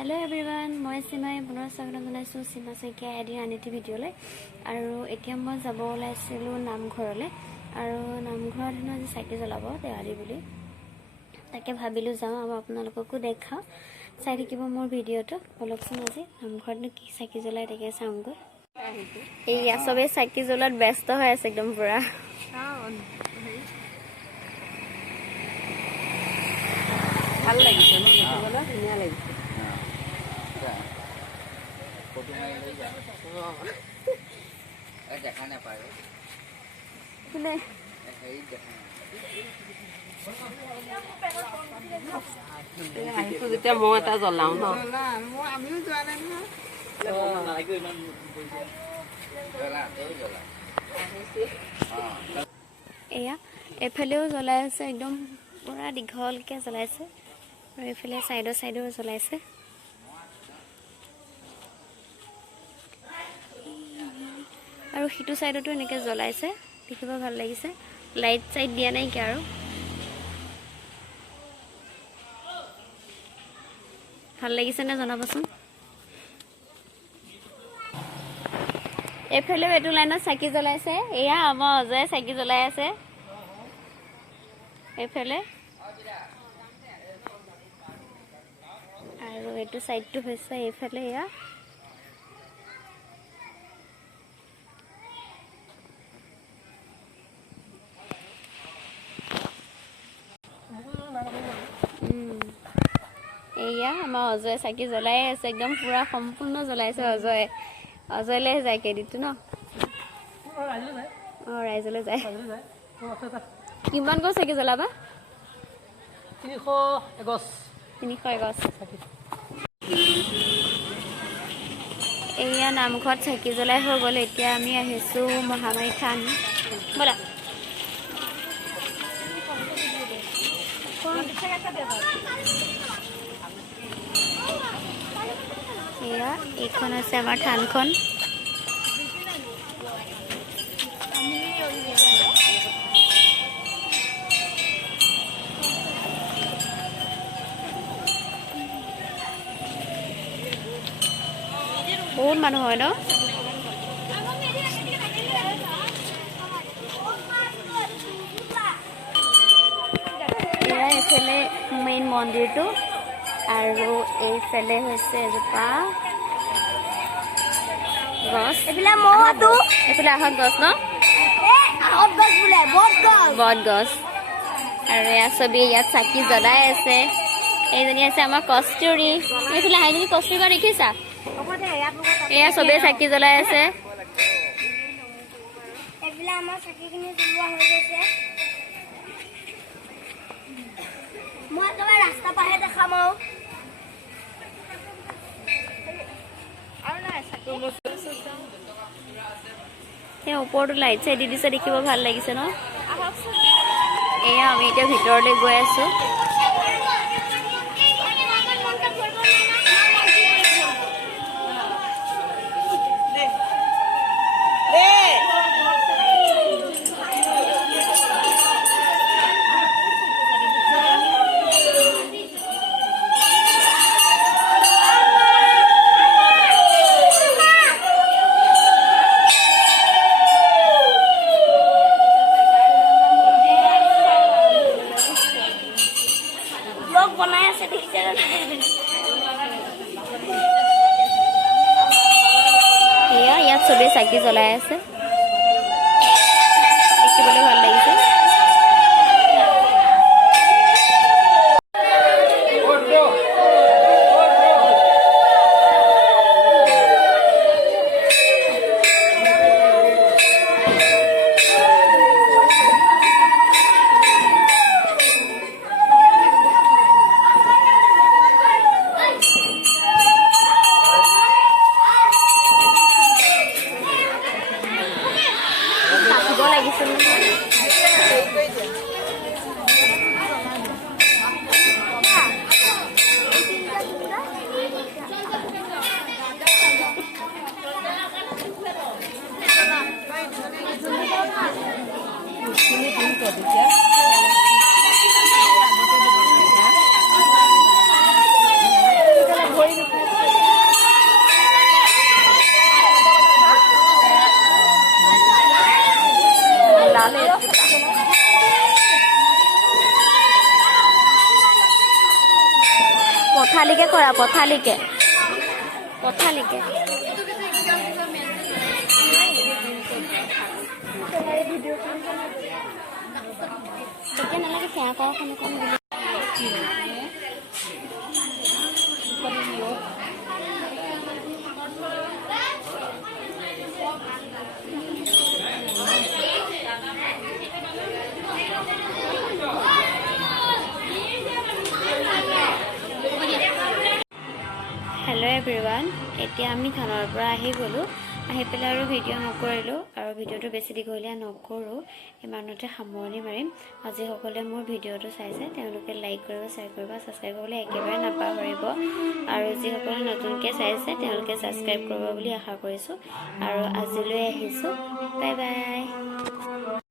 Hello everyone, মই সিমাই পুনৰ স্বাগতম জনাইছো সিমা শইকীয়া এদিন আনিটি ভিডিঅ'লৈ আৰু এতিয়া মই যাব ওলাইছিলো নামঘৰলৈ আৰু নামঘৰত হেনো আজি চাকি জ্বলাব দেৱালী বুলি তাকে ভাবিলো যাওঁ আৰু আপোনালোককো দেখাও চাই থাকিব মোৰ ভিডিঅ'টো বলকচোন আজি নামঘৰতনো কি চাকি জ্বলাই তাকে চাওঁগৈ এইয়া সবে চাকি জ্বলাত ব্যস্ত হৈ আছে একদম পুৰা ভাল লাগিছে ন দেখিবলৈ ধুনীয়া লাগিছে फोटो में ले जा देखा ना पाए কিলে है ही देखा আহিছো যেতিয়া মই এটা জ্বলাও ন আমিও যোৱা নাই নহয় जला तो जला এয়া এফালেও জ্বলাই আছে একদম পুৰা দীঘলকৈ জ্বলাইছে আৰু এফালে সাইডো জ্বলাইছে আৰু হিটু সাইডতো এনেকৈ জ্বলাইছে দেখিব ভাল লাগিছে লাইট সাইড দিয়া নাই কি আৰু ভাল লাগিছে নে জনাবচোন এফালেও এটো লাইনত চাকি জ্বলাইছে এয়া আমাৰ অজয় চাকি জ্বলাই আছে এফালে আৰু এটো সাইডটো হৈছে এফালে এয়া এয়া আমাৰ অজয় চাকি জ্বলাই আছে একদম পুৰা সম্পূৰ্ণ জ্বলাইছে অজয়লৈ যায় ক্ৰেডিটটো ন ৰাইজলৈ যায় কিমান গছ চাকি জ্বলাবা 300 গছ এয়া নামঘৰত চাকি জ্বলাই হৈ গ'ল এতিয়া আমি আহিছো মহামাৰী থান ব'লা এয়া এইখন আছে আমাৰ থানখন বহুত মানুহ হয় ন এয়া এইফালে মেইন মন্দিৰটো আৰু এইফালে হৈছে এজোপা গছ এইফালে আহত গছ ন বট গছ আৰু এয়া চবেই ইয়াত চাকি জ্বলাই আছে এইজনী আছে আমাৰ কস্তুৰী এইফালে হাইজনী কস্তুৰী বা দেখিছা এয়া চবেই চাকি জ্বলাই আছে ৰাস্তা পাহে দেখাম সেই ওপৰটো লাইট চাইট দি দিছে দেখিব ভাল লাগিছে ন এয়া আমি এতিয়া ভিতৰলৈ গৈ আছো ইয়াত চবেই চাকি জ্বলাই আছে দেখিবলৈ ভাল লাগিছে পথালিকে কৰা পথালিকে পথালিকে তেতিয়া নালাগে সেয়া কৰা কোন হেল্ল' এভৰিৱান এতিয়া আমি থানৰ পৰা আহি গ'লোঁ আহি পেলাই আৰু ভিডিঅ' নকৰিলোঁ আৰু ভিডিঅ'টো বেছি দীঘলীয়া নকৰোঁ ইমানতে সামৰণি মাৰিম আজি সকলোৱে মোৰ ভিডিঅ'টো চাইছে তেওঁলোকে লাইক কৰিব শ্বেয়াৰ কৰিব ছাবস্ক্ৰাইব কৰিবলৈ একেবাৰে নাপাহৰিব আৰু যিসকলে নতুনকৈ চাইছে তেওঁলোকে ছাবস্ক্ৰাইব কৰিব বুলি আশা কৰিছোঁ আৰু আজিলৈ আহিছোঁ বাই বাই